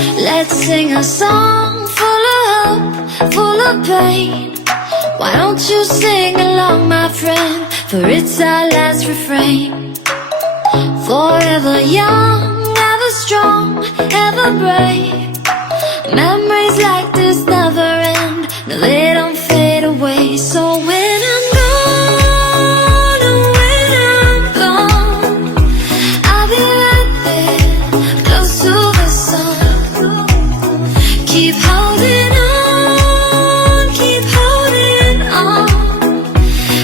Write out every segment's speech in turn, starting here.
Let's sing a song full of hope, full of pain. Why don't you sing along, my friend? For it's our last refrain. Forever young, ever strong, ever brave. Memories like this never end. No, they don't fade away. So when I'm gone, oh, when I'm gone, I'll be right there, close to the sun. Keep holding on, keep holding on,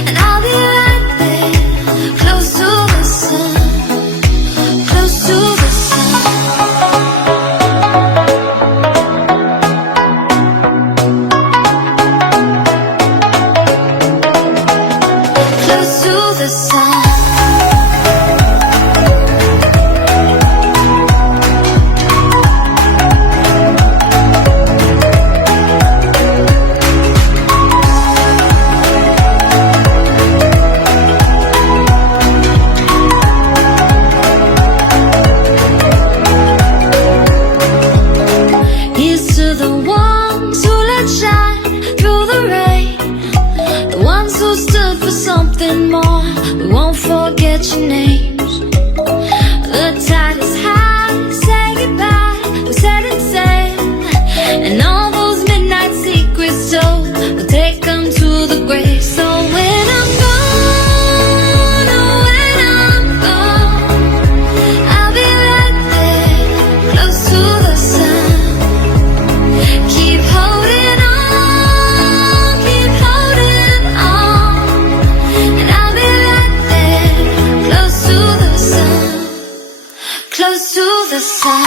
and I'll be right there, close to the sun, close to the sun. Close to the sun. Here's to the ones who let shine through the rain, the ones who stood for something more. We won't forget your names. The tide is high, say goodbye, we're setting sail, and all those midnight secrets told, we'll take them to the grave. So when I'm gone, oh, when I'm gone, I'll be right there, close to the sun. Keep holding on, keep holding on, and I'll be right there, close to the sun, close to the sun. Close to the sun.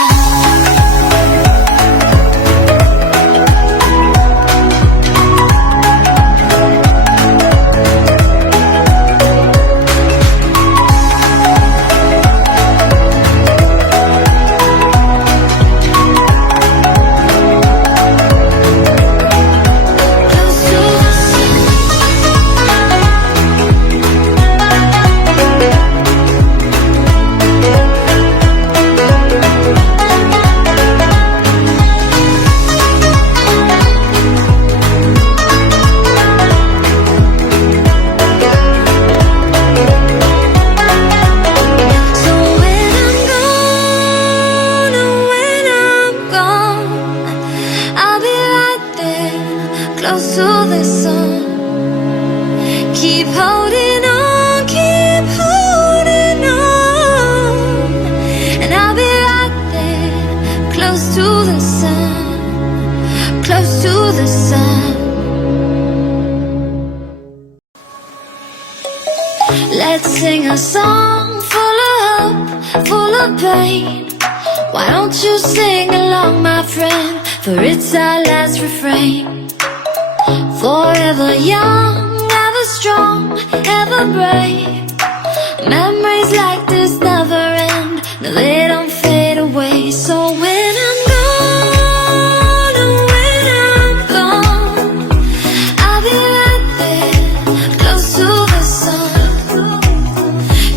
So when I'm gone, oh, when I'm gone, I'll be right there, close to the sun. Keep holding on, keep holding on, and I'll be right there, close to the sun, close to the sun. Let's sing a song full of hope, full of pain. Why don't you sing along, my friend? For it's our last refrain. Forever young, ever strong, ever brave. Memories like this never end. No, they don't fade away. So when I'm gone, oh, when I'm gone, I'll be right there, close to the sun.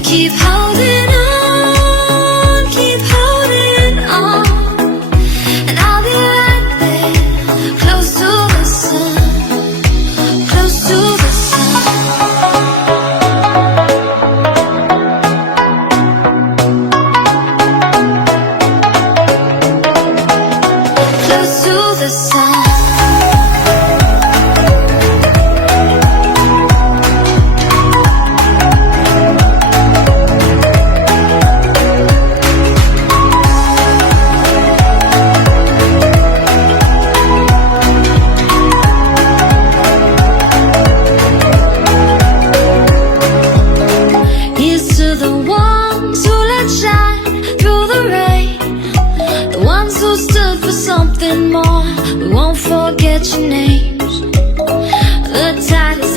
Keep holding on, keep holding on, and I'll be right there, close to the sun, close to the sun. Close to the sun. Here's to the ones who let shine through the rain, the ones who stood for something more. We won't forget your names. The tide is